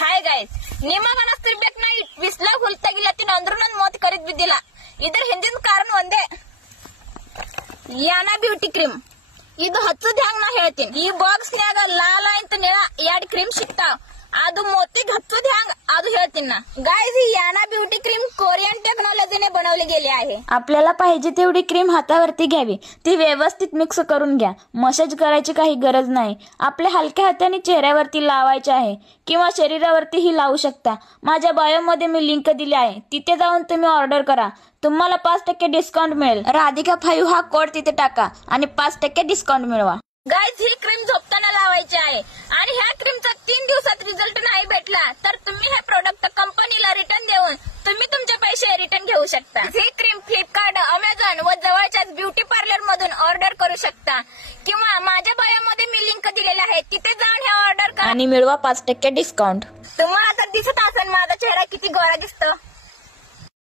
Hi guys, ನಿಮ್ಮ ಮನಸ್ಸಿರ್ಬೇಕು ನಾ ಬಿಸ್ಲಾಗ ಹುಲ್ತಾಗಿಲ್ಲತ್ತೀನಿ ಅಂದ್ರೂ ನನ್ ಮೋತ್ ಕರಿದ್ ಬಿದ್ದಿಲ್ಲ. ಇದ್ರ ಹಿಂದಿನ ಕಾರಣ ಒಂದೇ, ಯಾನಾ ಬ್ಯೂಟಿ ಕ್ರೀಮ್. ಇದು ಹಚ್ಚದ್ ಹೆಂಗ್ ನಾ ಹೇಳ್ತೀನಿ. ಈ ಬಾಕ್ಸ್ ನ್ಯಾಗ ಲಾಲ ಅಂತ 2 ಕ್ರೀಮ್ ಸಿಗ್ತಾವ. ಅದು मोतीत हचूद ह्यांग ಅದು ಹೇಳ್ತೀನಿ ना. गाइस, ही याना ब्युटी क्रीम कोरियन टेक्नॉलॉजीने बनवली गेली आहे. आपल्याला पाहिजे तेवढी क्रीम हातावरती घ्यावी, ती व्यवस्थित मिक्स करून घ्या. मसाज करायची काही गरज नाही. आपल्या हलक्या हाताने चेहऱ्यावरती लावायचे आहे किंवा शरीरावरतीही लावू शकता. माझ्या बायोमध्ये मी लिंक दिली आहे, तिथे जाऊन तुम्ही ऑर्डर करा. तुम्हाला 5% डिस्काउंट मिळेल. राधिका 5 हा कोड तिथे टाका आणि 5% डिस्काउंट मिळवा. गाइस, ही क्रीम झोपताना लावायची आहे आणि ह्या क्रीमचा 3 दिवसात रिझल्ट नाही भेटला तर तुम्ही हे प्रोडक्ट कंपनीला रिटर्न देऊन तुम्ही तुमचे पैसे रिटर्न घेऊ शकता. ही क्रीम फ्लिपकार्ट, अमेझॉन व जवळच्याच ब्युटी पार्लर मधून ऑर्डर करू शकता किंवा माझ्या बायोमध्ये मी लिंक दिलेली आहे, तिथे जाऊन हे ऑर्डर करा आणि मिळवा 5% डिस्काउंट. तुम्हाला तर दिसत असेल माझा चेहरा किती गोरा दिसतो.